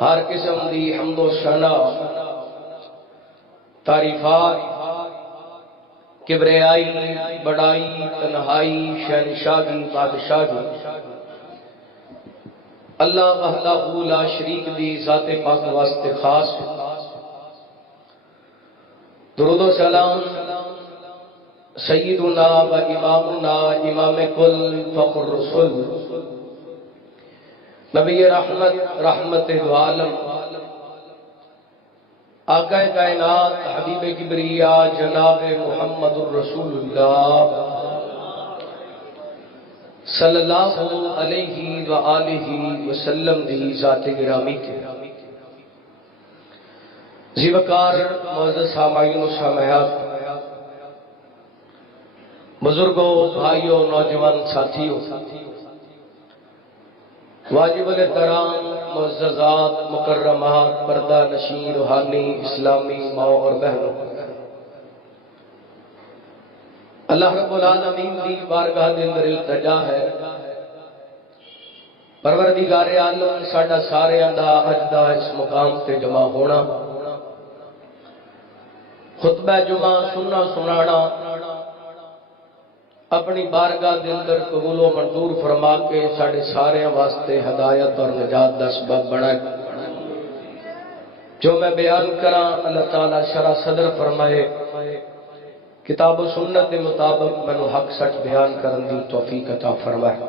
ہر قسم دی حمد و ثنا تعریفات کبریائی بڑائی تنہائی شہنشاہی بادشاہی اللہ وحدہ لا شریک دی ذات پاک واسطے خاص درود و سلام سیدنا و امامنا امام کل فخر رسول نبی رحمت رحمت دو عالم آقا کائنات حبیب کبریا جناب محمد الرسول اللہ صلی اللہ علیہ وآلہ وسلم دی ذات گرامی کے زیوکار معزز سامعین و سامعات بزرگوں بھائیوں نوجوان ساتھیوں واجب الاحترام معززات مکرمات پردہ نشین روحانی اسلامی ماؤں اور بہنوں اللہ رب العالمین دی بارگاہ دے اندر التجا ہے پروردگار عالم ساڈا سارے دا اج دا اس مقام تے جمع ہونا خطبہ جمعہ سننا سنانا اپنی بارگاہ دے اندر قبول و منظور فرما کے ساڑے سارے واسطے ہدایت اور نجات دا سبب بنا جو میں بیان کرا اللہ تعالیٰ شرح صدر فرمائے کتاب و سنت کے مطابق میں حق سچ بیان کرن دی توفیق عطا فرمائے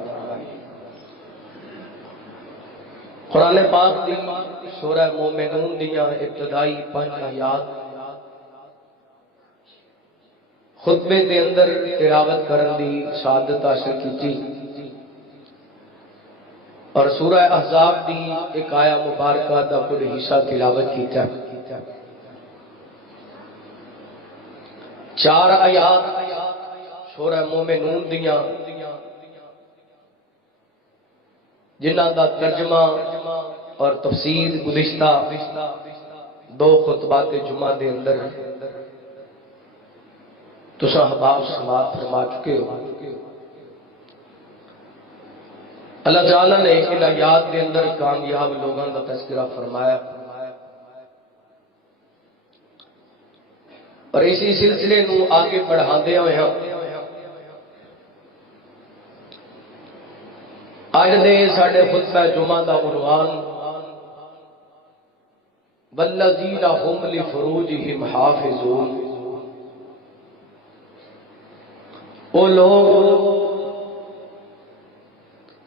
قرآن پاک دی سورہ مومنون دیاں ابتدائی 5 آیات خطبے دے اندر تلاوت کرن دی سعادت حاصل کی اور سورہ احزاب دی ایک آیا مبارکہ دا کل حصہ تلاوت کیتا 4 آیات سورہ مومنون دیاں جنہ دا ترجمہ اور تفسیر گزشتہ 2 خطبات جمعہ دے اندر تو صحابہ سماعت فرما چکے ہو اللہ تعالیٰ نے ان آیات کے اندر کامیاب لوگوں کا تذکرہ فرمایا اور اسی سلسلے نو آگے بڑھاندے ہوئے ہیں آج دے ساڑھے خطبہ جمعہ دا عنوان والذین هم لفروجہم حافظون وہ لوگ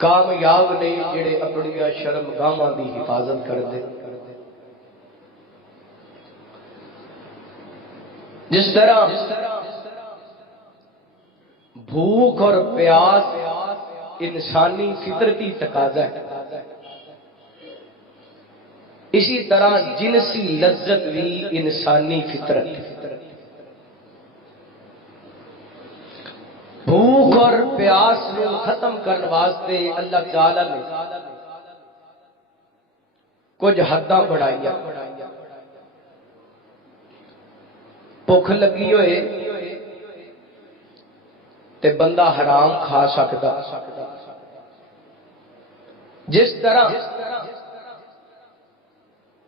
کامیاب نہیں جڑے اپنی شرم گاہاں دی حفاظت کر دے جس طرح بھوک اور پیاس انسانی فطرتی تقاضا ہے اسی طرح جنسی لذت بھی انسانی فطرت بھوک اور پیاس کو ختم کرنے واسطے اللہ تعالی نے کچھ حداں بڑھائی بھوک لگی ہوئے تے بندہ حرام کھا سکتا جس طرح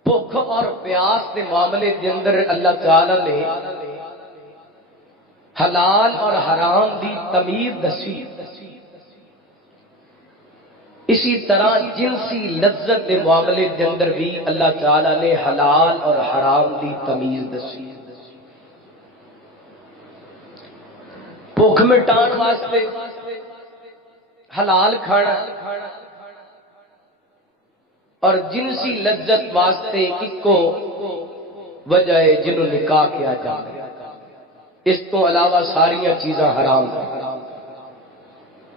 بھوک اور پیاس کے معاملے کے اندر اللہ تعالی نے حلال اور حرام دی تمیز دسی اسی طرح جنسی لذت کے معاملے کے اندر بھی اللہ تعالی نے حلال اور حرام دی تمیز دسی بھوک مٹان واسطے حلال کھانا اور جنسی لذت واسطے ایکو وجہ ہے جنہوں نکاح کیا جاتا ہے اس تو علاوہ ساریاں چیزاں حرام ہیں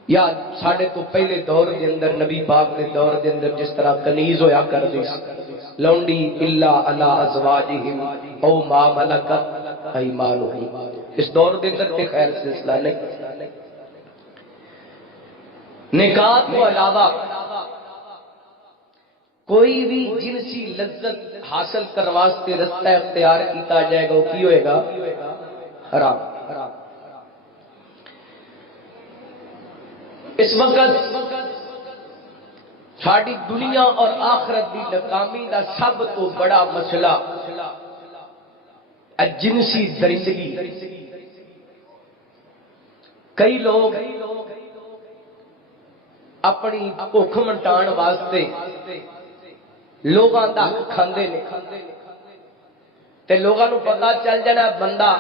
یا ساڑھے تو پہلے دور کے اندر نبی پاک نے دور کے اندر جس طرح کنیز ہویا کر دی لونڈی الا علی ازواجہم او ما ملکت ایمانہم اس دور کے اندر تے خیر سلسلہ نہیں نکاح کو علاوہ کوئی بھی جنسی لذت حاصل کرواستے رستہ اختیار کیتا جائے گا وہ کی ہوئے گا حرام اس وقت ساری دنیا اور آخرت دی ناکامی دا سب تو بڑا مسئلہ جنسی درندگی۔ کئی لوگ اپنی بھوک مٹان واسطے لوگاں دا حق کھاندے نے تے لوگاں نو پتہ چل جانا بندہ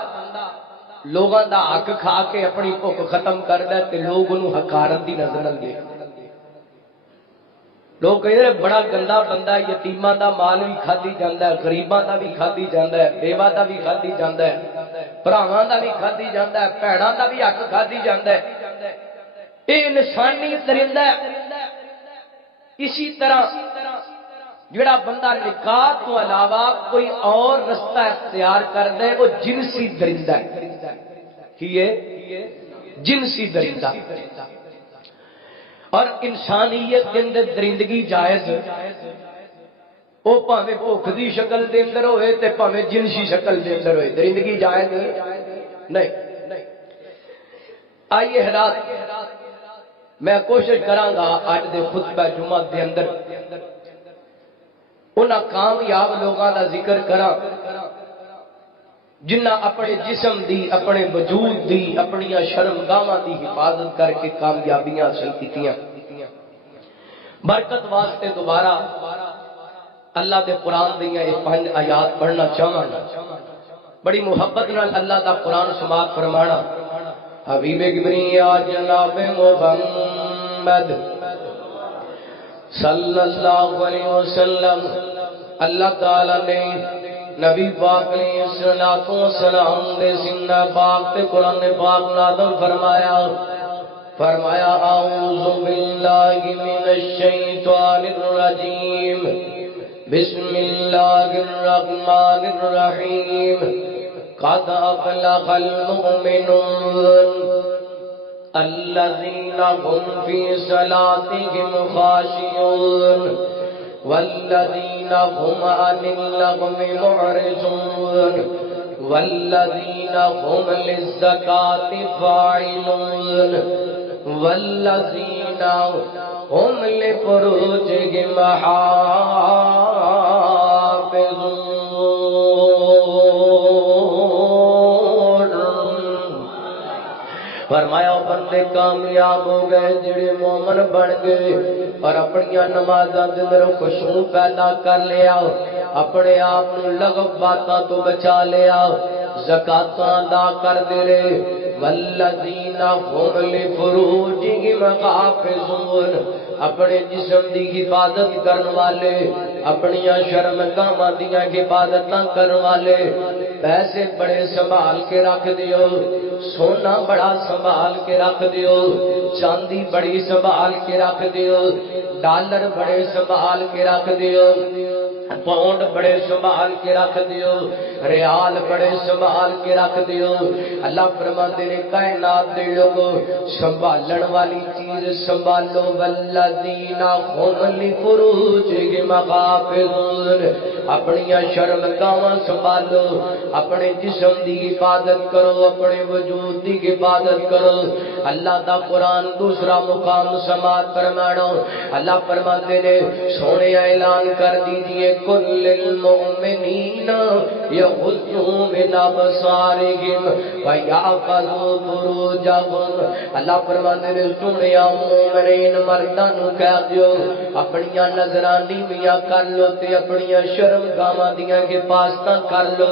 لوگاں دا حق کھا کے اپنی بھوک ختم کردا ہے تے لوگ انہوں حقارت دی نظر نال دیکھدے۔ لوگ کہتے ہیں بڑا گندا بندہ ہے، یتیماں دا مال بھی کھادی جاندا ہے، غریباں دا بھی کھادی جاندا ہے، بیوہ دا بھی کھادی جاندا ہے، بھراواں دا بھی کھادی جاندا ہے، بھیناں دا بھی حق کھادی جاندا ہے۔ یہ انسانی درندہ ہے۔ اسی طرح جڑا بندہ نکاح تو علاوہ کوئی اور رستہ اختیار کر دے وہ جنسی درندہ ہے۔ کی ہے؟ جنسی درندہ۔ اور انسانیت کے اندر درندگی جائز، وہ پاویں بھوک دی شکل دے اندر ہوئے تے پاویں جنسی شکل دے اندر ہوئے، درندگی جائز نہیں۔ آئیے حضرات میں کوشش کراں گا آج دے خطبہ جمعہ دے اندر انہاں کامیاب لوگاں دا ذکر کراں جنہ اپنے جسم دی، اپنے وجود دی، اپنی شرمگاہاں دی حفاظت کر کے کامیابیاں حاصل کیتیاں۔ برکت واسطے دوبارہ اللہ دے قرآن دیاں یہ 5 آیات پڑھنا چاہواں، بڑی محبت نال اللہ دا قرآن سماعت فرمانا۔ حبیب کبریا جناب محمد صلی اللہ علیہ وسلم اللہ تعالی نے نبی پاک علیہ السلام دے سینہ پاک تے قرآن پاک نازل فرمایا اعوذ باللہ من الشیطان الرجیم بسم اللہ الرحمن الرحیم قد افلح المؤمنون الذین هم فی صلاتهم خاشعون والذین هم عن اللغو معرضون والذین هم للزکاة فاعلون والذین هم لفروجهم حافظون۔ فرمایا بندے کامیاب ہو گئے جڑے مومن بن گئے اور اپنی نمازاں دے اندر خشوع پیدا کر لیا، اپنے آپ نو لغو باتاں تو بچا لیا، زکاتاں ادا کر دے رہے۔ والذین هم لفروجهم حافظون، اپنے جسم دی حفاظت کرن والے، اپنی شرمگاہاں دی حفاظتاں کرن والے۔ پیسے بڑے سنبھال کے رکھ دیو، سونا بڑا سنبھال کے رکھ دیو، چاندی بڑی سنبھال کے رکھ دیو، ڈالر بڑے سنبھال کے رکھ دیو، پاؤنڈ بڑے سنبھال کے رکھ دیو، ریال بڑے سنبھال کے رکھ دیو۔ اللہ فرماتے نے کائنات دے لوگو سنبھالن والی چیز سنبھالو۔ والذین هم لفروجهم حافظون، اپنی شرمگاہاں سنبھالو، اپنے جسم دی حفاظت کرو، اپنے وجود دی حفاظت کرو۔ اللہ دا قرآن دوسرا مقام سماعت فرمانا۔ اللہ فرماتے نے سونے اعلان کر دیجئے کل المؤمنین یغضوا من ابصارہم ویحفظوا فروجہم۔ اللہ فرماتے نے سونے مومنین مرداں نو کہہ دیو اپنی نظراں نیویاں کر لو تے اپنی شرمگاہاں دیاں حفاظتاں کر لو۔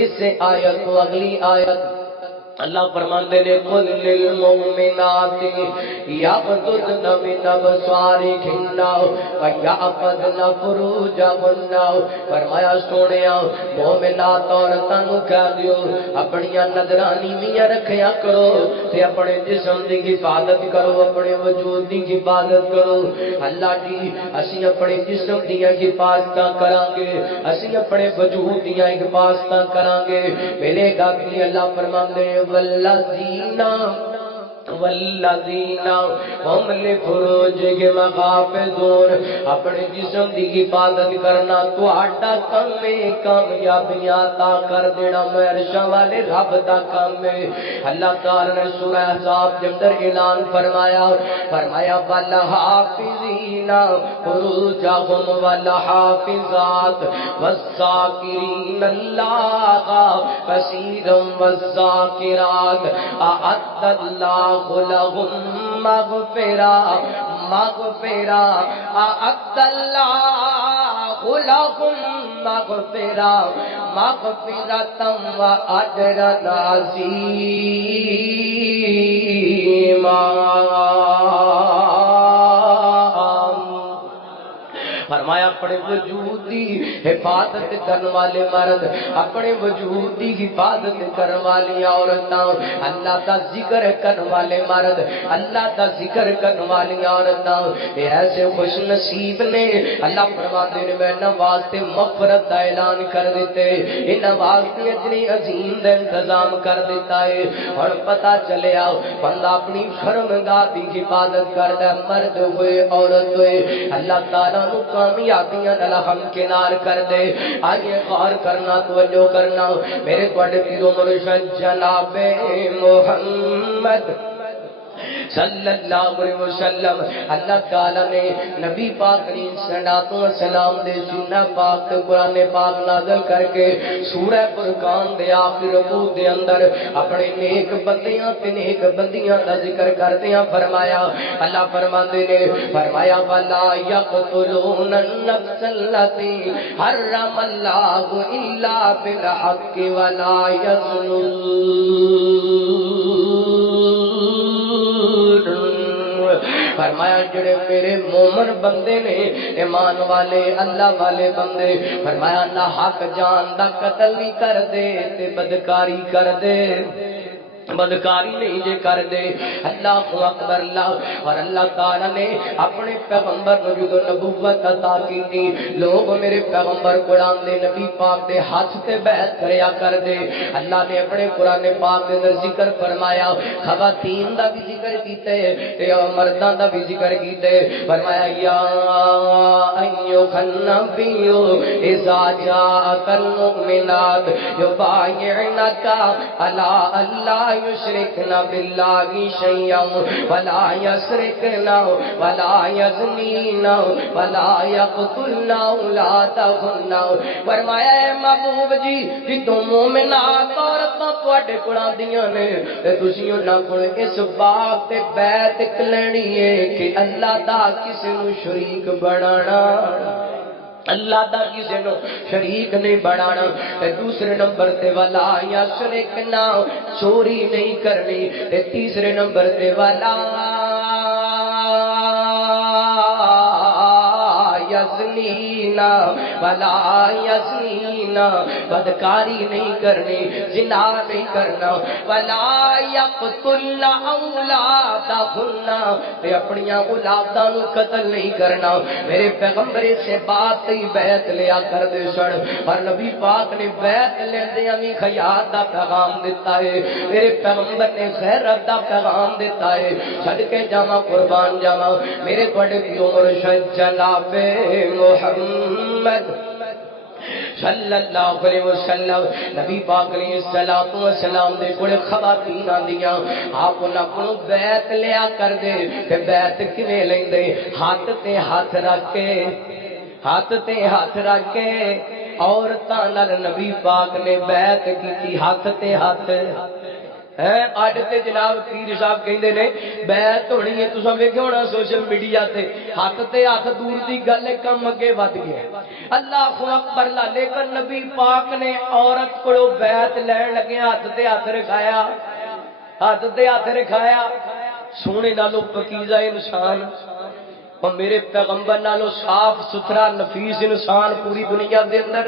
اس آیت کو اگلی آیت اللہ فرماندے نے قل للمؤمنات یغضضن من ابصارہن ویحفظن فروجہن۔ فرمایا سونیا مومنات عورتاں نو کہہ دیو اپنی نظراں نیویاں رکھیا کرو تے اپنے جسم دی حفاظت کرو، اپنے وجود دی حفاظت کرو۔ اللہ جی اسی اپنے جسم دی حفاظتاں کران گے، اسی اپنے وجود دی حفاظتاں کران گے، ملے گا کہ اللہ فرماندے والذین هم لفروجهم حافظون، اپنے جسم دی حفاظت کرنا تہاڈا کم ہے، کامیابیاں عطا کر دینا عرشاں والے رب دا کم ہے۔ اللہ تعالی نے سورہ احزاب کے اندر اعلان فرمایا والحافظین فروجهم والحافظات والذاكرين الله كثيرا والذاكرات أعد الله لهم مغفرة أعد الله لهم مغفرة وأجرا عظيما. فرمایا اپنے وجود دی حفاظت کرنے والے مرد، اپنے وجود دی حفاظت کرنے والی عورتاں، اللہ دا ذکر کرنے والے مرد، اللہ دا ذکر کرنے والی عورتاں یہ ایسے خوش نصیب نے. اللہ فرماتے ہیں میں انہاں واسطے مغفرت دا اعلان کر دیتے، انہاں واسطے اجر عظیم دا انتظام کر دیتا ہے. اور پتہ چلیا بندہ اپنی شرمگاہ دی حفاظت کردا، مرد ہوئے عورت ہوئے، اللہ تعالیٰ نو کامیابیاں نال ہم کنار کر دے. آئیے غور کرنا، توجہ کرنا. میرے تواڈے پیر و مرشد جناب محمد صلی اللہ علیہ وسلم اللہ تعالی نے نبی پاک علیہ الصلوۃ والسلام دے سینہ پاک تے قرآن پاک نازل کر کے سورہ فرقان دے آخر رکوع دے اندر اپنے نیک بندیاں تے نیک بندیاں دا ذکر کردیاں فرمایا. اللہ فرماندے نے فرمایا ولا یقتلون النفس التي حرم اللہ الا بالحق ولا یزنون. فرمایا جڑے میرے مومن بندے نے، ایمان والے اللہ والے بندے، فرمایا نہ حق جان دا قتل نہیں کر دے تے بدکاری کر دے، بدکاری نہیں جے کر دے. اللہ اکبر. اللہ اور اللہ تعالی نے اپنے پیغمبر کو جو نبوت عطا کی تھی، لوگ میرے پیغمبر قرآن دے نبی پاک دے ہاتھ تے بیعت کریا کر دے. اللہ نے اپنے قرآن پاک دے اندر ذکر فرمایا، خواتین دا بھی ذکر کیتے تے مرداں دا بھی ذکر کیتے. فرمایا یا ایھا النبی اذا جاءک المؤمنات یبایعنک علی اللہ یشرکنا باللہ شیئا ولا یسرقنا ولا یزنینا ولا یقتلنا اولادہن. فرمایا اے محبوب جی جدوں مومنات عورتاں تواڈے کول آندیاں نے تے تسی انہاں کول اس بات تے بیعت لینی ہے کہ اللہ دا کسے نوں شریک بنانا، اللہ دا کسی نو شریک نہیں بنانا. دوسرے نمبر تے ولا یشرکنا چوری نہیں کرنی. تیسرے نمبر تے ولا یزنینا ولا یزنینا بدکاری نہیں کرنی، زنا نہیں کرنا. ولا یقتلن اولادہن تے اپنیاں اولاداں نو قتل نہیں کرنا. میرے پیغمبر سے بات ہی بیعت لیا کر دے سن، اور نبی پاک نے بیعت لیندیاں وی خیال دا پیغام دیتا ہے. میرے پیغمبر نے غیرت دا پیغام دیتا ہے. صدقے جاواں قربان جاواں میرے تواڈے پیو مرشد جناب محمد صلی اللہ علیہ وسلم نبی پاک علیہ الصلوۃ والسلام دے کول خواتین آندیاں، آپ انہاں کولوں بیعت لیا کر دے. تے بیعت کیویں لیندے؟ ہاتھ تے ہاتھ رکھ کے، ہاتھ تے ہاتھ رکھ کے عورتاں نال نبی پاک نے بیعت کیتی، ہاتھ تے ہاتھ. اج تے جناب پیر صاحب کہندے نے بیعت ہونی ہے، تساں ویکھیا ہونا سوشل میڈیا تے ہاتھ تے ہاتھ دور دی گل ہے، کم اگے ود گیا. اللہ اکبر. لیکن نبی پاک نے عورت کولوں بیعت لین لگے ہاتھ تے ہاتھ رکھایا، ہاتھ تے ہاتھ رکھایا. سونے نالوں پکیزہ انسان اور میرے پیغمبر نالوں صاف ستھرا نفیس انسان پوری دنیا دے اندر.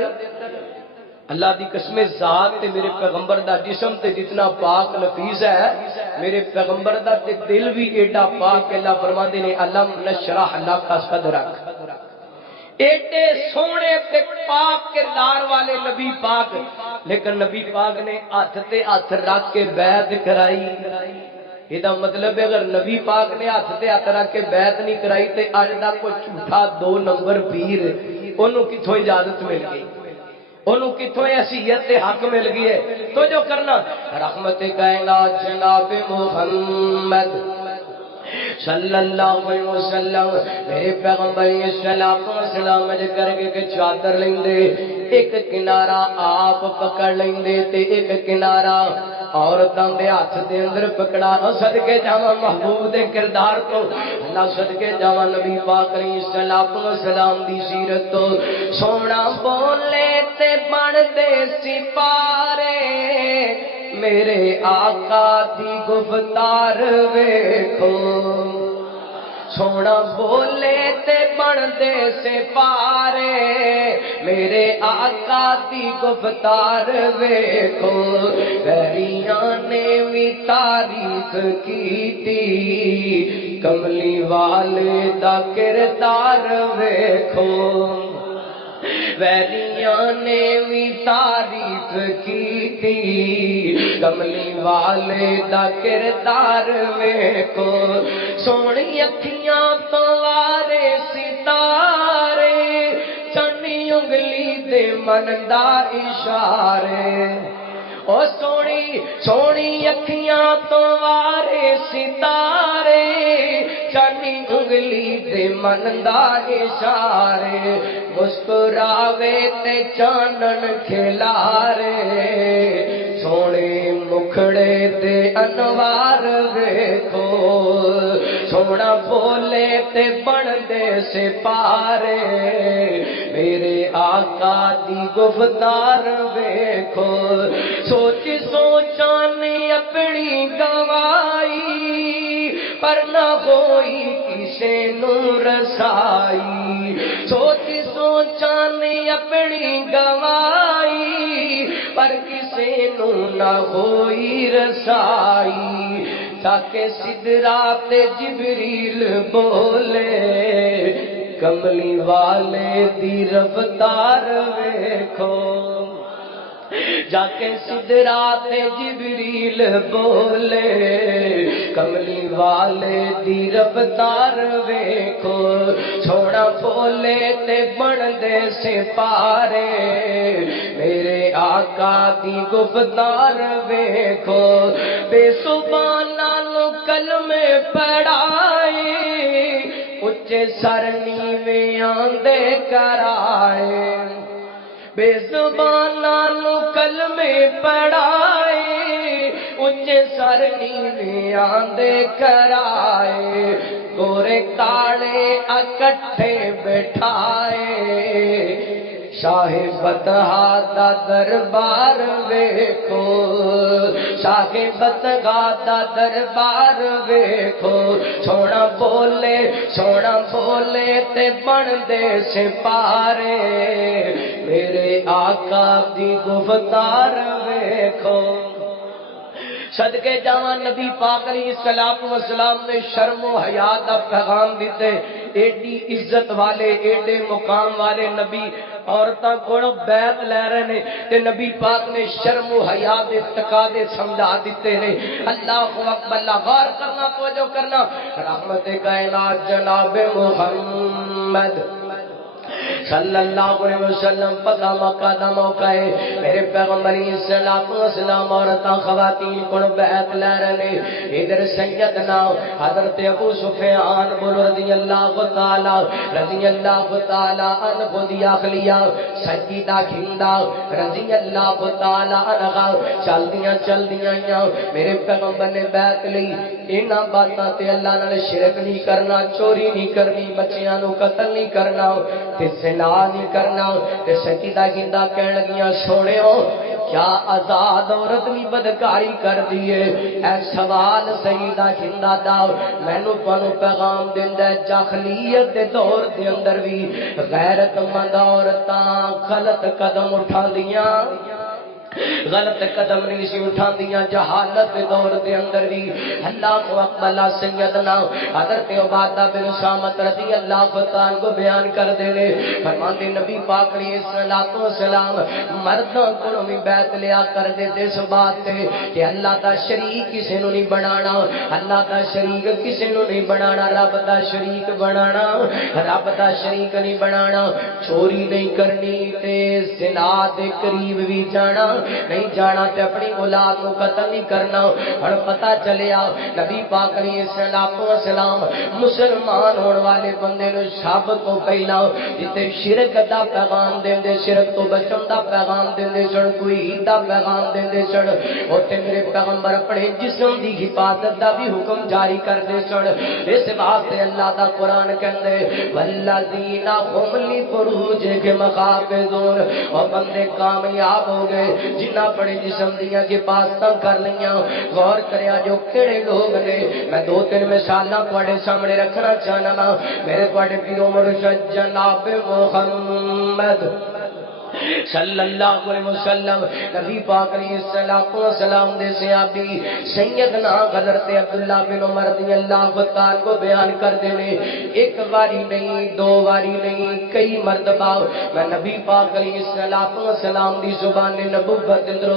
اللہ دی قسم ذات تے میرے پیغمبر دا جسم تے جتنا پاک نفیس ہے، میرے پیغمبر دا تے دل بھی ایڈا پاک. اللہ فرماندے نے علم نشرح لک صدرک. ایڈے سونے تے پاک کردار والے نبی پاک، لیکن نبی پاک نے ہاتھ تے ہاتھ رکھ کے بیعت کرائی. یہ مطلب ہے اگر نبی پاک نے ہاتھ تے ہاتھ رکھ کے بیعت نہیں کرائی تے اج دا کوئی جھوٹا 2 نمبر پیر انہوں کتھوں اجازت مل گئی، انہوں کتھوں حیثیت تے حق مل گئی ہے. تو جو کرنا رحمت کائنات جناب محمد صلی اللہ علیہ وسلم میرے پیغمبر صلوات و سلام کر کے چادر لیندے ایک کنارہ آپ پکڑ لیندے تے ایک کنارہ عورتاں دے ہاتھ دے اندر پکڑا صدقے جاواں محبوب دے کردار تو اللہ صدقے جاواں نبی پاک علیہ الصلوۃ والسلام دی سیرت تو سونا بولے تے بن دے سپارے میرے آقا دی گفتار ویکھو سونا بولے تے بن دے سپارے میرے آقا دی گفتار ویکھو ویریاں نے بھی تعریف کیتی کملی والے دا کردار ویکھو ویریاں نے بھی تعریف کیتی کملی والے دا کردار ویکھو سونی اکھیاں تو وارے ستارے چنی انگلی دے من دا اشارے او سونی سونی اکھیاں تو وارے ستارے چنی انگلی دے من دا اشارے مسکراوے تے چانن کھلارے سونے مکھڑے تے انوار ویکھو سونا بولے تے بن دے سپارے میرے آقا دی گفتار ویکھو سوچ سوچانے اپنی گوائی پر نہ ہوئی کسے نو رسائی سوچ سوچانے اپنی گوائی پر کسے نو نہ ہوئی رسائی تاکہ سدرات جبریل بولے کملی والے دی رفتار ویکھو جا کے سدرات جبریل بولے کملی والے دی رفتار ویکھو سونا بولے تے بن دے سپارے میرے آقا دی گفتار ویکھو بے زبان نالوں کلمے پڑھائے اچے سر نیویں آندے کرائے بے زباناں کلمے پڑھائے اچے سر نیویں آندے کرائے گورے کاڑے اکٹھے بٹھائے شاہ فتح دا دربار ویکھو شاہ فتح دا دربار ویکھو سونا بولے تے بن دے سپارے میرے آقا دی گفتار ویکھو صدقے جاواں نبی پاک علیہ الصلوۃ والسلام نے شرم و حیا دا پیغام دیتے ایڈی عزت والے ایڈے مقام والے نبی عورتاں کولوں بیعت لے رہے نے تے نبی پاک نے شرم و حیا دے تقاضے سمجھا دیتے نے اللہ اکبر اللہ غور کرنا توجہ کرنا رحمت کائنات جناب محمد صلی اللہ علیہ وسلم پتا موقع دا موقع ہے میرے پیغمبر صلی اللہ علیہ وسلم عورتاں خواتین کو بیعت لے رہے ہیں ادھر سیدنا حضرت ابو سفیان بولو رضی اللہ تعالی عنہ دی اخلیہ سیدہ ہندہ رضی اللہ تعالی عنہ چلدیاں میرے پیغمبر نے بیعت لی انہاں باتاں تے اللہ نال شرک نہیں کرنا چوری نہیں کرنی بچیاں نو قتل نہیں کرنا تے زنا نہیں کرنا تے سیدہ ہندہ کہن لگیاں سونےو کیا آزاد عورت بھی بدکاری کر دیے اے سوال سیدہ ہندہ دا مینوں تانوں پیغام دیندا ہے جاہلیت دے دور دے اندر بھی غیرت مند عورتاں غلط قدم اٹھاندیاں غلط قدم نہیں سی اٹھاندیاں جہالت دور دے اندر بھی اللہ اکبر سیدنا حضرت عبادہ بن صامت رضی اللہ تعالی کو بیان کر دے نے فرماتے نبی پاک علیہ الصلوۃ والسلام مردوں کو بھی بیعت لیا کر دے اس بات تے کہ اللہ دا شریک کسے نو نہیں بنانا اللہ دا شریک کسے نو نہیں بنانا رب دا شریک بنانا رب دا شریک نہیں بنانا چوری نہیں کرنی تے زنا دے قریب بھی جانا نہیں جانا تے اپنی اولاد کو قتل نہیں کرنا اور پتہ چلیا نبی پاک علیہ الصلوۃ والسلام مسلمان ہونے والے بندے نو سب تو پہلا جتے شرک دا پیغام دیندے شرک تو بچن دا پیغام دیندے سن کوئی دا پیغام دیندے سن اوتے میرے پیغمبر اپنے جسم دی حفاظت دا بھی حکم جاری کر دے سن اس واسطے اللہ دا قرآن کہندے والذین هم لفروجہم حافظون اور بندے کامیاب ہو گئے جنہ بڑے جسم دیاں حفاظت کر لیاں غور کریا جو کیڑے لوگ نے میں دو تین مثالاں تواڈے سامنے رکھنا چاہنا میرے تواڈے پیرو مرشد جناب محمد صلی اللہ علیہ وسلم نبی پاک علیہ السلام دے صحابی سیدنا حضرت عبداللہ بن عمر رضی اللہ تعالی کو بیان کر دینے ایک باری نہیں دو باری نہیں کئی مرتبہ میں نبی پاک علیہ السلام دی زبان نبوت اندر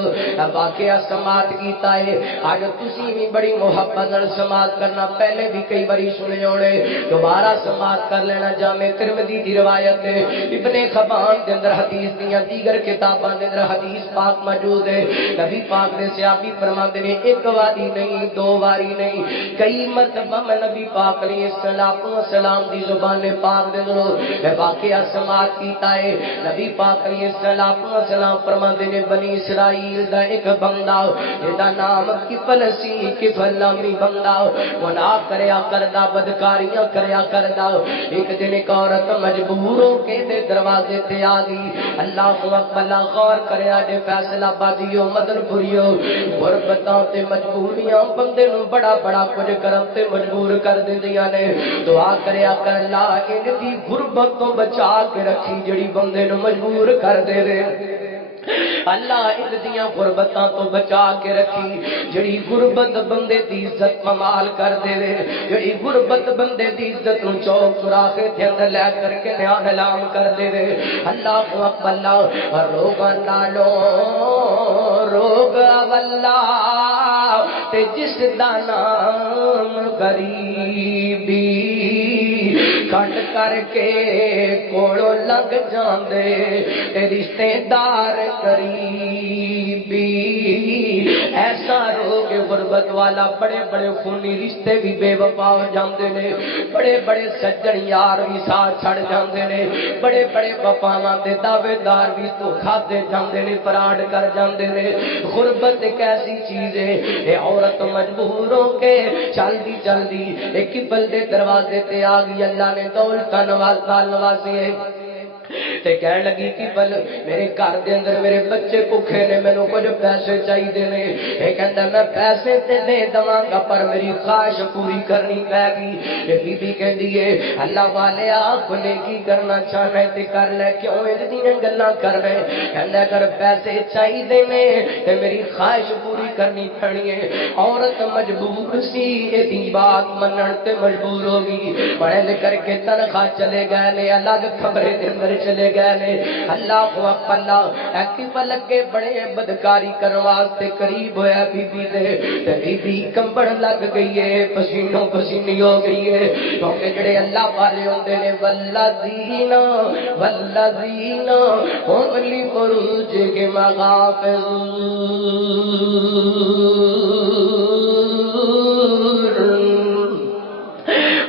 واقعہ سماعت کیتا ہے آج تسی بھی بڑی محبت نال سماعت کرنا پہلے بھی کئی باری سنے ہونے دوبارہ سماعت کر لینا جامع ترمذی دی روایت ہے ابن خبان دے اندر حدیث دیگر کتاباں دے اندر حدیث پاک موجود ہے نبی پاک نے صحابی فرماتے ہیں ایک واری نہیں دو واری نہیں کئی مرتبہ میں نبی پاک علیہ السلام دی زبان پاک دے اندر واقعہ سماعت کیتا ہے نبی پاک علیہ السلام فرماتے ہیں بنی اسرائیل دا ایک بندہ جدا نام کفل سی کفل نامی بندہ گناہ کریا کردا بدکاریاں کریا کردا ایک دن ایک عورت مجبور ہو کے دے دروازے تے آ گئی اللہ اکبر غور کریا دے فیصلہ بازیو مدن پوریو غربتاں تے مجبوریاں بندے نو بڑا بڑا کچھ کرم تے مجبور کر دیندیاں نے دعا کریا کر اللہ ان دی غربت تو بچا کے رکھی جڑی بندے نو مجبور کر دے دے اللہ ان دیاں غربتاں تو بچا کے رکھی جڑی غربت بندے دی عزت ممال کر دے جڑی غربت بندے دی عزت نو چوک چراغے تے اندر لے کر کے نیلام کر دے اللہ اکبر اللہ روگ نالو روگ واللہ تے جس دا نام غریبی کھٹ کر کے کوڑوں لگ جاندے تے رشتے دار قریبی ایسا روگ غربت والا بڑے بڑے خونی رشتے بھی بے وفا ہو جاندے نے بڑے بڑے سجن یار بھی ساتھ چھڑ جاندے نے بڑے بڑے وفاواں دے دعوے دار بھی دھوکا دے جاندے نے فراڈ کر جاندے نے غربت ایک ایسی چیز ہے اے عورت مجبور ہو کے چلدی ایک بندے دروازے تے آ گئی اللہ نے دولت نوازی ہے تے کہنے لگی کہ بل میرے گھر دے اندر میرے بچے بھوکے نے مینوں کچھ پیسے چاہیے نے اے کہندا میں پیسے تے دے دواں گا پر میری خواہش پوری کرنی پے گی اے بی بی کہندی ہے اللہ والے آپ نے کی کرنا چاہنا ہے تے کر لے کیوں ایندیاں گلاں کر رہے کہندا اگر پیسے چاہیے نے تے میری خواہش پوری کرنی پڑنی ہے عورت مجبور سی اے دی بات منن تے مجبور ہو گئی پڑھ لکھ کر کے تنخواہ چلے گئے نے الگ خبریں دے اندر چلے گئے نے اللہ اکبر اللہ ایکی پلکے بڑے بدکاری کرنے واسطے قریب ہویا بی بی دے تے بی بی کمبڑ لگ گئی ہے پسینوں پسینی ہو گئی ہے کیونکہ جڑے اللہ والے ہوندے نے والذین هم لفروجہم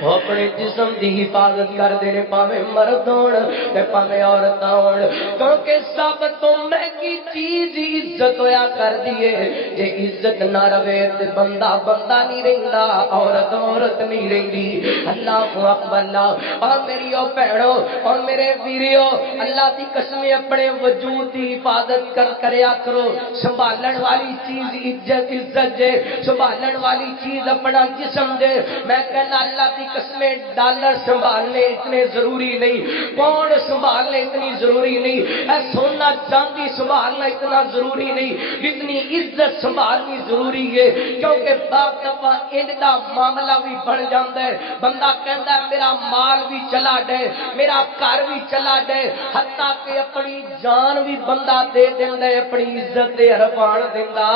وہ اپنے جسم دی حفاظت کر دے نے پاویں مرد ہون تے پاویں عورت ہون کیونکہ سب تو مہنگی چیز عزت ہویا کر دیے جے عزت نہ رہے تے بندہ بندہ نہیں رہندا عورت عورت نہیں رہندی اللہ اکبر اللہ اور میری او بہنو اور میرے ویریو اللہ دی قسم اپنے وجود دی حفاظت کریا کرو سنبھالن والی چیز عزت جے سنبھالن والی چیز اپنا جسم دے میں کہنا اللہ دی قسمیں ڈالر سنبھالنے اتنے ضروری نہیں پاؤنڈ سنبھالنے اتنی ضروری نہیں اے سونا چاندی سنبھالنا اتنا ضروری نہیں اتنی عزت سنبھالنی ضروری ہے کیونکہ بعض دفعہ ان دا معاملہ بھی بڑھ جاتا ہے بندہ کہندا ہے میرا مال بھی چلا جائے میرا گھر بھی چلا جائے حتیٰ کہ اپنی جان بھی بندہ دے دیندا ہے اپنی عزت دے عرفان دیندا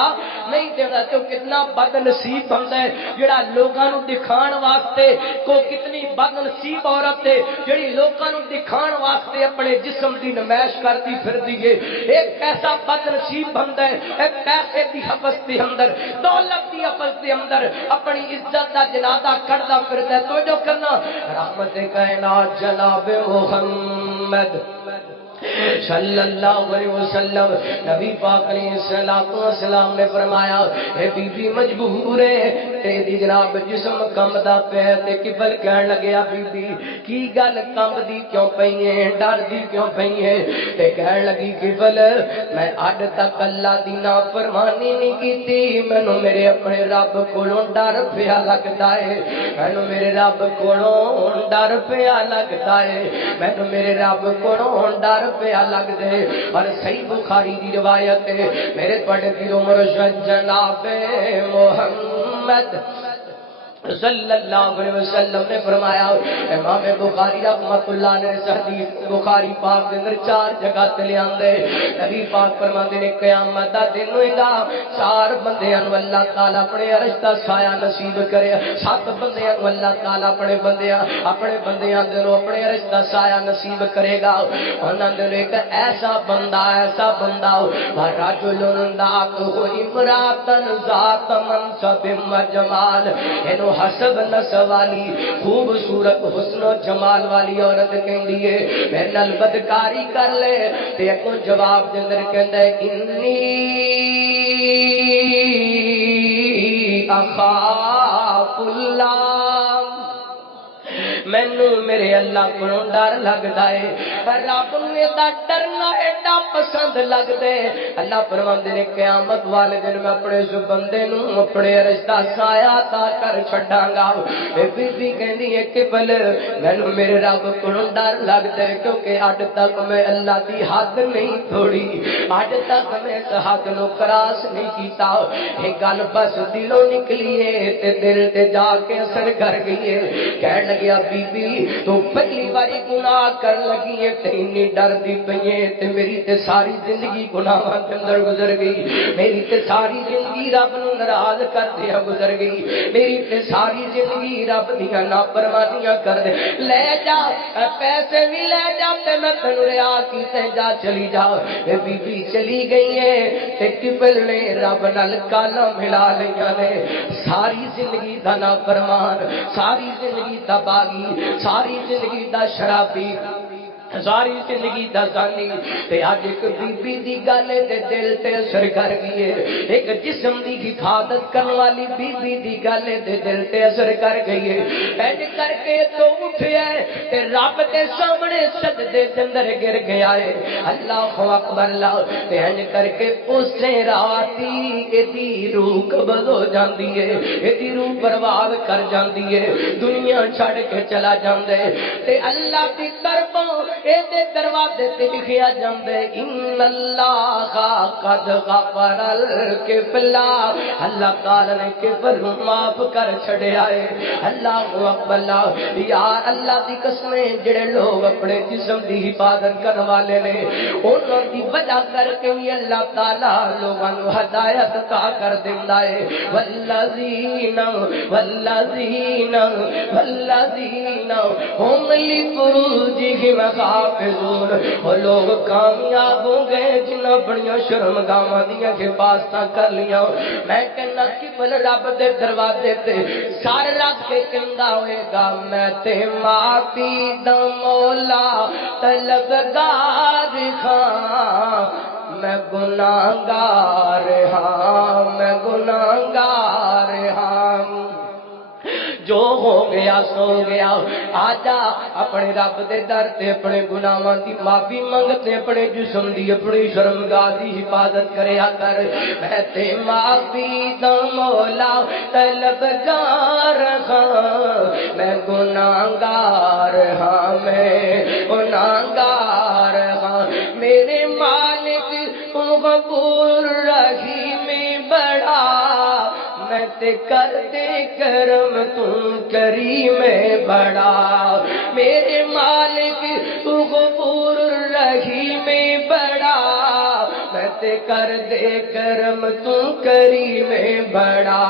نہیں دیندا تو کتنا بد نصیب بندہ ہے جڑا لوگاں نو دکھان واسطے کو کتنی بد نصیب عورت ہے جڑی لوکاں نوں دکھان واسطے اپنے جسم دی نمائش کرتی پھردی ہے. ایک ایسا بد نصیب بندہ ہے ایک پیسے دی حفظ دے اندر دولت دی حفظ دے اندر اپنی عزت دا جنازہ کڑدا پھردا ہے. تو جو کرنا رحمت کائنات جناب محمد صلی اللہ علیہ وسلم نبی پاک علیہ السلام نے فرمایا اے بی بی مجبور ہے تیری جناب جسم کمدا پیا تے قبل کہن لگیا بی بی کی گل کمدی کیوں پئی ہے ڈر دی کیوں پئی ہے تے کہن لگی قبل میں اج تک اللہ دی نافرمانی نہیں کیتی مینوں میرے اپنے رب کولوں ڈر پیا لگدا ہے مینوں میرے رب کولوں ڈر پیا لگدا ہے مینوں میرے رب کولوں ڈر پیا لگ دے. اور صحیح بخاری دی روایت ہے میرے بڑے پیر مرشد جناب محمد صلی اللہ علیہ وسلم نے فرمایا امام بخاری رحمۃ اللہ نے حدیث بخاری پاک کے اندر 4 جگہ تے لے آندے نبی پاک فرماتے نے قیامت دا دن ہوئے گا 4 بندیاں نوں اللہ تعالی اپنے عرش دا سایہ نصیب کرے 7 بندیاں نوں اللہ تعالی اپنے بندیاں دے نوں اپنے عرش دا سایہ نصیب کرے گا. انہاں دے ایک ایسا بندہ رجل ذات امراتن ذات منصب و جمال اینو حسب نسب والی خوبصورت حسن و جمال والی عورت کہندی ہے میرے نال بدکاری کر لے تے کو جواب دے اندر کہندا ہے انی اخاف اللہ مینوں میرے اللہ کو ڈر لگدا ہے پر رب نوں دا ڈرنا ایڈا پسند لگدا ہے. اللہ فرماندے نے قیامت والے دن میں اپنے اس بندے نوں اپنے عرش دا سایہ عطا کر چھڈاں گا. اے بی بی کہندی ہے کہ بل مینوں میرے رب کو ڈر لگدا ہے کیونکہ اج تک میں اللہ دی حد نہیں توڑی اج تک میں اس حد نوں کراس نہیں کیتا. یہ گل بس دلوں نکلی ہے تے دل تے جا کے اثر کر گئی ہے. کہن لگیا بی بی تو پہلی باری گناہ کر لگی ہے تے اتنی ڈر دی پئی ہے تے میری تے ساری زندگی گناہاں دے اندر گزر گئی میری تے ساری زندگی رب نوں ناراض کر دیا گزر گئی میری تے ساری زندگی رب دیاں نافرمانیاں کر دے. لے جا پیسے بھی لے جا تے میں تینوں رہا کیتے جا چلی جا. اے بی بی چلی گئی ہے تے قبل نے رب نال کالا ملا لیاں نے ساری زندگی دا نافرمان ساری زندگی دا باغی ساری زندگی دا شرابی ساری زندگی دا زانی تے اج ایک بی بی دی گل تے دل تے اثر کر گئی ہے. ایک جسم دی حفاظت کرنے والی بی بی دی گل تے دل تے اثر کر گئی ہے. اج کر کے تو اٹھیا ہے تے رب دے سامنے سجدے دے اندر گر گیا ہے. اللہ اکبر اللہ تے اج کر کے اسے راتی ایدی روح قبض ہو جاندی ہے ایدی روح برباد کر جاندی ہے دنیا چھڑ کے چلا جاندا ہے تے اللہ دی طرفوں دے دروازے تے لکھیا جاندے ان اللہ قد غفر الکفلا اللہ تعالی نے کفر معاف کر چھڑیا ہے. اللہ اکبر یار اللہ دی قسم جڑے لوگ اپنے جسم دی حفاظت کرنے والے نے انہاں دی وجہ کر کے اللہ تعالی لوگاں نوں ہدایت عطا کر دیندا ہے. والذین هم لفروجہم حافظون وہ لوگ کامیاب ہو گئے جنہاں بڑیاں شرمگاواں دیاں حفاظتاں کر لیاں. میں کہنا کہ بل رب دے دروازے تے سر رکھ کے کہندا ہوئے گا میں تے معافی دا مولا طلبگار ہاں میں گناہگار ہاں میں گناہگار ہاں. جو ہو گیا سو گیا آجا اپنے رب دے در تے اپنے گناہاں دی معافی منگتے اپنے جسم دی اپنی شرمگاہ دی حفاظت کریا کر. میں تے معافی دا مولا طلبگار ہاں میں گناہگار ہاں میں گناہگار ہاں. میرے مالک غفور رحیم بڑا میں تے کر دے کرم تم کریم بڑا. میرے مالک غفور رحیم بڑا میں کر دے کرم تو کریم بڑا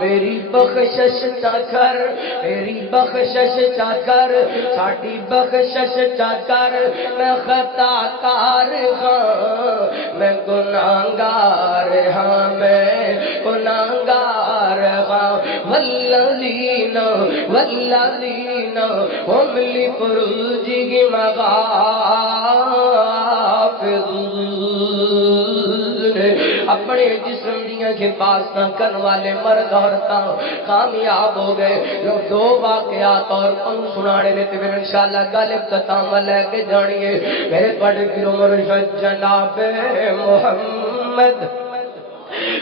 میری بخشش چا کر میری بخشش چا کر ساڈی بخشش چا کر میں خطا کار ہاں میں گناہگار ہاں میں گناہگار ہاں والذین هم لفروجهم حافظون اپنے جسم دیاں حفاظتاں کرن والے مرد عورتاں کامیاب ہو گئے جو دو واقعات اور ان سنانے نے تے پھر انشاءاللہ گل اختتام لے کے جانیے میرے بڑے پیر مرشد جناب محمد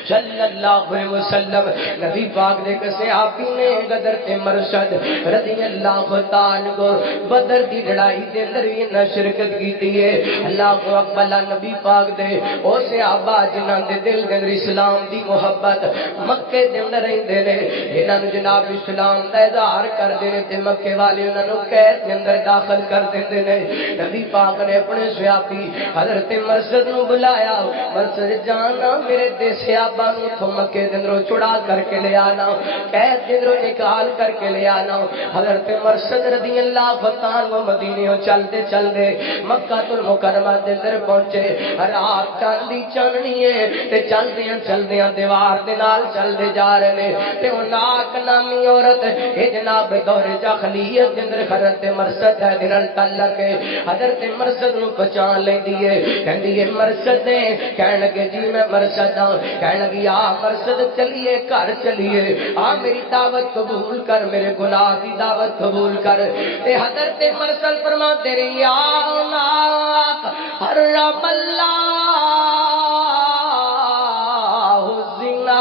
صلی اللہ علیہ وسلم نبی پاک دے صحابی نے غدر تے مرشد رضی اللہ تعالی کو بدر دی لڑائی دے اندر بھی نہ شرکت کیتی ہے اللہ اکبر نبی پاک دے او صحابہ جنہاں دے دل دے اندر اسلام دی محبت مکے دے اندر رہندے نے انہاں نوں جناب اسلام دا اظہار کردے نے تے مکے والے انہاں نوں قید دے اندر داخل کر دیندے نے نبی پاک نے اپنے صحابی حضرت مرشد نوں بلایا مرشد جانا میرے دے صحابہ نوں تو مکے دے اندروں چڑا کر کے لے آنا قید دے اندروں نکال کر کے لے آنا حضرت مرشد رضی اللہ تعالی مدینے چلتے چلتے مکہ المکرمہ دے اندر پہنچے رات چاندی چاننی ہے تے چلدیاں چلدیاں دیوار دے نال چلدے جا رہے نے تے او ناک نامی عورت اے جناب دور جاہلیت دے اندر حضرت مرشد ہے دے نال تعلق ہے حضرت مرشد نوں پہچان لیندی ہے کہندی ہے مرشد نے کہن لگے جی میں مرشد ہاں کہنے لگی آ مرشد چلیے گھر چلیے آ میری دعوت قبول کر میرے گناہ کی دعوت قبول کر تے حضرت مرشد فرماتے رہے یا ناک حرم اللہ الزنا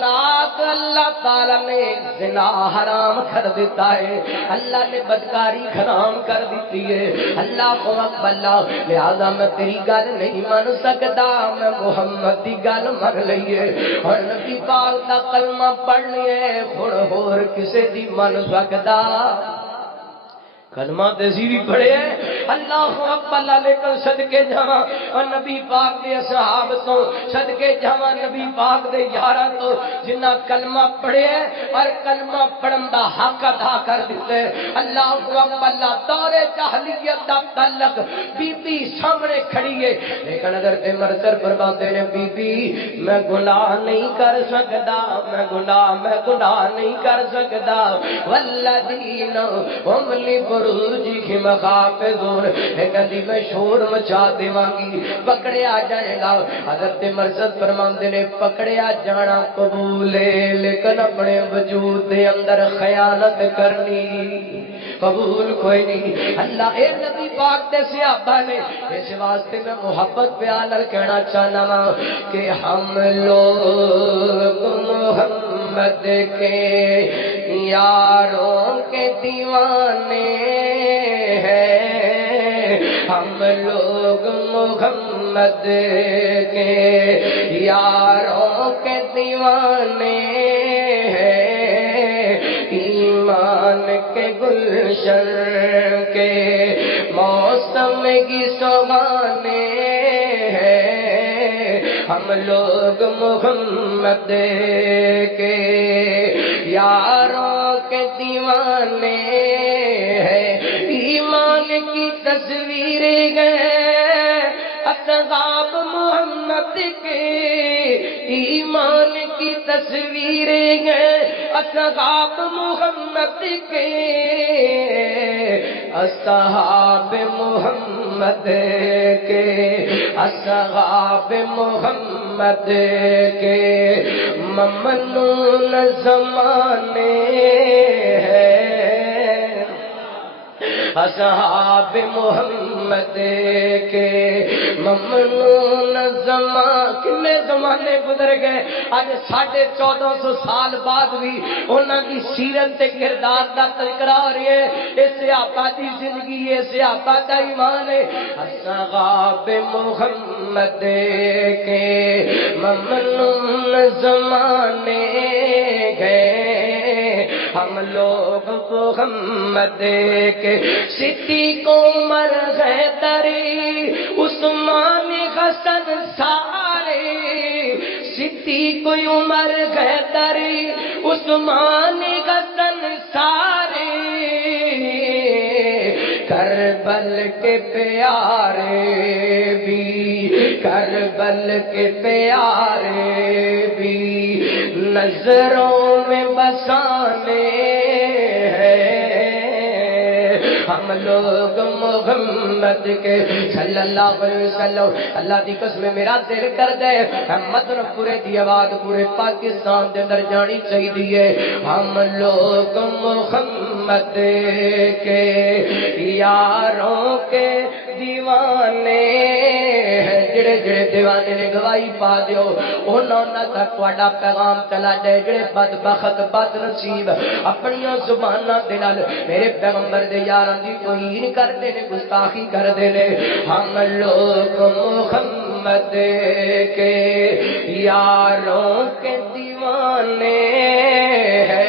ناک اللہ تعالی نے زنا حرام کر دیتا ہے اللہ نے بدکاری حرام کر دیتی ہے اللہ کو اکبر لہذا میں تیری گل نہیں مان سکتا میں محمد دی گل من لئیے اور نبی پاک دا کلمہ پڑھنی ہے ہن ہور کسے دی من سکتا کلمہ تزیری پڑھے ہیں اللہ اکبر لیکن صدقے جاواں اور نبی پاک دے اصحاب تو صدقے جاواں نبی پاک دے یاراں تو جنہ کلمہ پڑھے ہیں اور کلمہ پڑھن دا حق ادا کر دیتے اللہ اکبر دور جاہلیت دا تعلق بی بی سامنے کھڑی ہے لیکن اگر تے مرتر فرماتے نے بی بی میں گناہ نہیں کر سکتا میں گناہ نہیں کر سکتا والذین هم لفروجہم حافظون کہندی میں شور مچا دیواں گی پکڑیا جائے گا حضرت مرشد فرماندے نے پکڑیا جانا قبول ہے لیکن اپنے وجود دے اندر خیانت کرنی قبول کوئی نہیں اللہ اے نبی پاک دے صحابہ نے اس واسطے میں محبت بیان کہنا چاہنا ہوں کہ ہم لوگ محمد کے یاروں کے دیوانے ہیں ہم لوگ محمد کے یاروں کے دیوانے ہیں ایمان کے گلشن کے موسم کی سوانے ہیں ہم لوگ محمد کے یاروں کے دیوانے ہیں ایمان کی تصویریں گئے اصحاب محمد کے ایمان کی تصویریں گئے اصحاب محمد کے اصحاب محمد کے اصحاب محمد کے ممنون زمانے ہیں اصحاب محمد کے ممنون کتنے زمانے گزر گئے آج 1450 سال بعد بھی انہاں کی سیرت تے کردار دا تذکرہ ہو رہی ہے اس صحابہ دی زندگی ہے صحابہ دا ایمان ہے اصحاب محمد کے ممنون زمانے گئے ہم لوگ محمد کے صدیق عمر حیدری عثمان سارے صدیق عمر حیدری عثمان حسن سارے کربل کے پیارے بھی کربل کے پیارے بھی نظروں میں بسانے ہیں ہم لوگ محمد کے صلی اللہ علیہ وسلم اللہ دی قسم میرا دل کر دے محمد پورے دی آواز پورے پاکستان دے اندر جانی چاہیے ہم لوگ محمد کے یاروں کے دیوانے جڑے جڑے دیوانے نے گواہی پا دیو انہوں تک تہاڈا پیغام چلا جائے جڑے بدبخت بد نصیب اپنی زباناں دے نال میرے پیغمبر دے یاراں دی توہین کردے نے گستاخی کردے نے ہم لوگ محمد کے یاروں کے دیوانے ہیں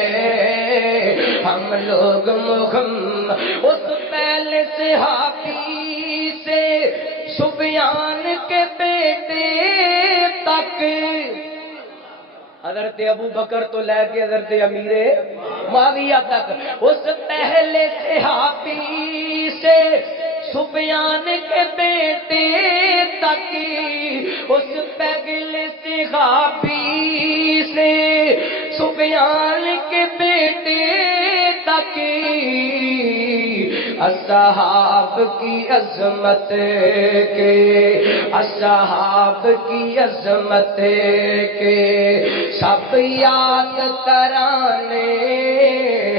ہم لوگ محمد اس پہلے صحابی سے سفیان کے بیٹے تک حضرت ابو بکر تو لے کے حضرت امیر معاویہ تک اس پہلے صحابی سے سفیان کے بیٹے تک اس پہلے صحابی سے سفیان کے بیٹے تک اصحاب کی عظمت کے اصحاب کی عظمت کے سب یاد ترانے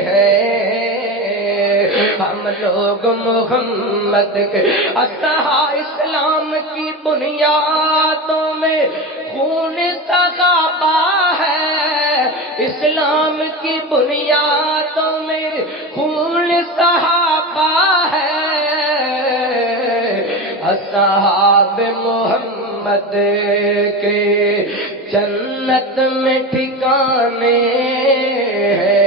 ہیں ہم لوگ محمد کے اصحاب اسلام کی بنیادوں میں خون صحابہ ہے اسلام کی بنیادوں میں خون صحابہ ہے اصحاب محمد کے جنت میں ٹھکانے ہیں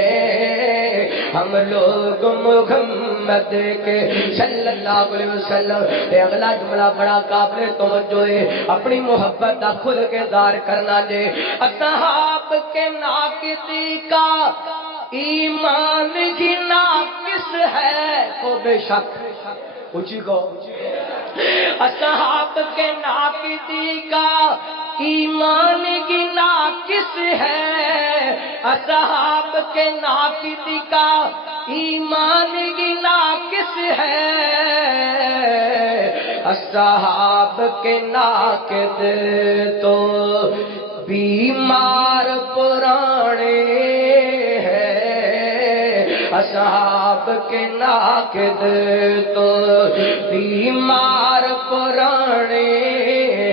ہم لوگ محمد کے صلی اللہ علیہ وسلم اے اگلا جملہ بڑا قابل توجہ ہے اپنی محبت کا کھل کے دار کرنا دے اصحاب کے ناقصی کا ایمان ہی ناقص ہے او بے شک اونچی کو اصحاب کے ناقصی کا ایمان کی ناقص ہے اصحاب کے ناقصی کا ایمان کی ناقص ہے اصحاب کے ناقد تو بیمار پرانے اصحاب کے ناقد تو بیمار پرانے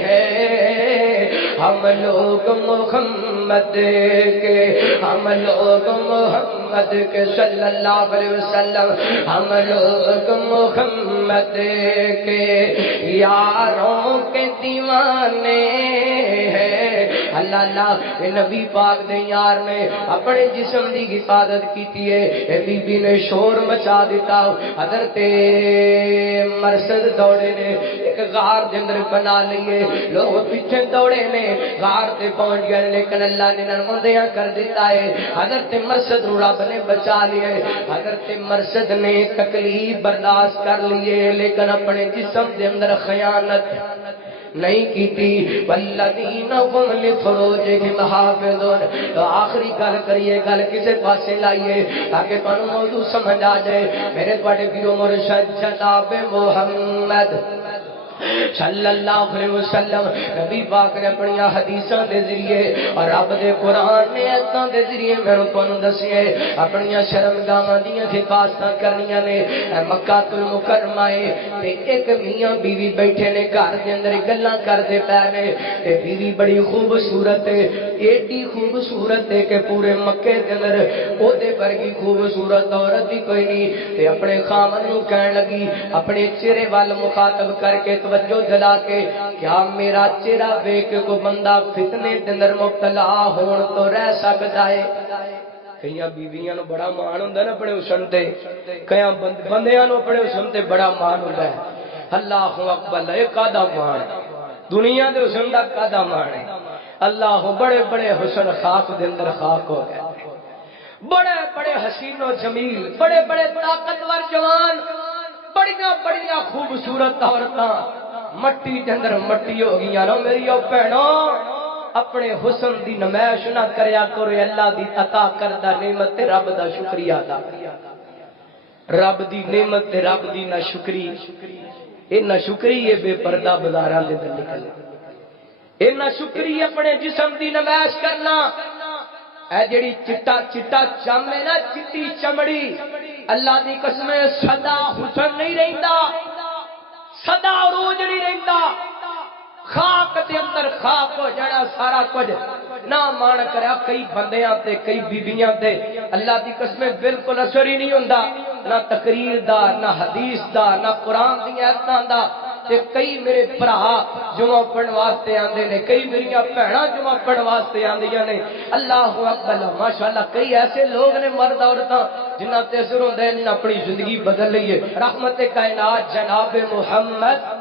ہیں ہم لوگ محمد کے ہم لوگ محمد کے صلی اللہ علیہ وسلم ہم لوگ محمد کے یاروں کے دیوانے ہیں اللہ اللہ نبی پاک دے یار نے اپنے جسم دی حفاظت کیتی ہے بی بی نے شور مچا دیتا حضرت مرسد دوڑے نے ایک غار دے اندر بنا لیے لوگ پیچھے دوڑے نے غار تے پہنچ گئے لیکن اللہ نے نرمندیاں کر دیتا ہے حضرت مرسد رو رب نے بچا لیے حضرت مرسد نے تکلیف برداشت کر لیے لیکن اپنے جسم دے اندر خیانت نہیں کیتی والذین هم لفروجهم حافظون تو آخری گل کریے گل کسے پاسے لائیے تاکہ تانوں موضوع سمجھ آ جائے میرے بڑے پیرو مرشد جناب محمد صلی اللہ علیہ وسلم نبی پاک نے اپنی حدیثاں دے ذریعے اور رب دے قرآن نے ایتاں دے ذریعے میں تانوں دسے اپنی شرمگاہاں دیاں حفاظتاں کرنیاں نے مکہ المکرمہ تے ایک میاں بیوی بیٹھے نے گھر دے اندر گلاں کردے پے نے تے بیوی بڑی خوبصورت ہے ایڈی خوبصورت ہے کہ پورے مکے دے اندر او دے ورگی خوبصورت عورت ہی کوئی نہیں تے اپنے خامن نوں کہن لگی اپنے چہرے وال مخاطب کر کے توجہ دلا کے کیا میرا چہرہ دیکھ کے کوئی بندہ فتنے دے اندر مبتلا ہون تو رہ سکدا ہے کئی بیویاں نو بڑا مان ہوندا نا اپنے حسن تے کئی بندیاں نو اپنے حسن تے بڑا مان ہوندا ہے اللہ اکبر اے قادا مان دنیا دے حسن دا قدا مانے اللہ بڑے بڑے حسن خاک دے اندر خاک ہو گئے، بڑے بڑے حسین و جمیل، بڑے بڑے طاقتور جوان، بڑیاں بڑیاں خوبصورت عورتاں مٹی دے اندر مٹی ہو گئیاں۔ نو میری او بہنوں اپنے حسن دی نمائش نہ کریا کرو، اللہ دی عطا کردہ نعمت رب دا شکریہ ادا کریا، رب دی نعمت رب دی نہ شکری، اے نہ شکری اے بے پردہ بازاراں دے اندر نکلے، اے نہ شکری اپنے جسم دی نمائش کرنا، اے جڑی چٹا چٹا چم ہے نا، چٹی چمڑی، اللہ دی قسم سدا حسن نہیں رہندا، سدا عروج نہیں رہندا، خاک دے اندر خاک ہو جانا سارا کچھ نہ مان کریا کئی بندیاں تے کئی بیبیاں تے اللہ دی قسم بالکل اثر ہی نہیں ہوندا، نہ تقریر دا نہ حدیث دا نہ قرآن دی آیتاں دا، تے کئی میرے بھرا جمعہ پڑھن واسطے آندے نے، کئی میریاں بہناں جمعہ پڑھن واسطے آندیاں نے، اللہ اکبر ماشاءاللہ کئی ایسے لوگ نے مرد عورتاں جنہاں تے اثر ہوندا ہے انہاں اپنی زندگی بدل لئی ہے۔ رحمت کائنات جناب محمد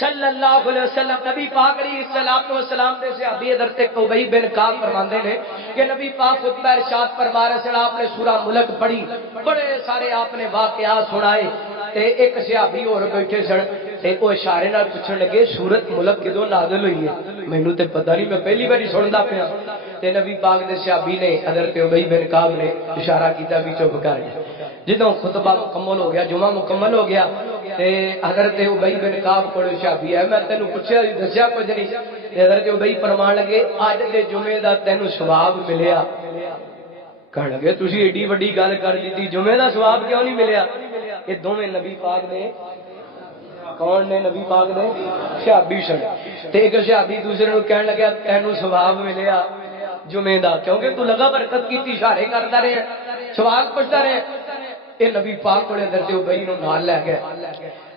صلی اللہ علیہ وسلم نبی پاک علیہ السلام دے صحابی حضرت ابی بن کعب فرماندے نے کہ نبی پاک خطبہ ارشاد فرما رہے ہیں، آپ نے سورہ ملک پڑھی، بڑے سارے آپ نے واقعات سنائے، تے ایک صحابی اور بیٹھے سن تے او اشارے نال پوچھن لگے سورت ملک کدوں نازل ہوئی ہے؟ مینوں تے پتہ نہیں، میں پہلی باری سندا پیا۔ تے نبی پاک دے صحابی نے حضرت ابی بن کعب نے اشارہ کیتا بھی چپ کر جا۔ جدوں خطبہ مکمل ہو گیا، جمعہ مکمل ہو گیا، تے حضرت ابی بن کعب کوڑ صحابی ہے، میں تینوں پوچھیا دسیا کچھ نہیں، تے حضرت ابی فرمان لگے اج دے جمعے دا تینوں ثواب ملیا؟ کہن لگے تسی ایڈی وڈی گل کر دتی، جمعے دا ثواب کیوں نہیں ملیا؟ یہ دوویں نبی پاک نے، کون نے نبی پاک نے؟ صحابی سن، تے ایک صحابی دوسرے نوں کہن لگا تینوں ثواب ملیا جمعے دا، کیونکہ تو لگا برکت کیتی، اشارے کردا رہے، سوال پوچھدا رہے۔ اے نبی پاک کو حضرت ابی نوں نال لے گئے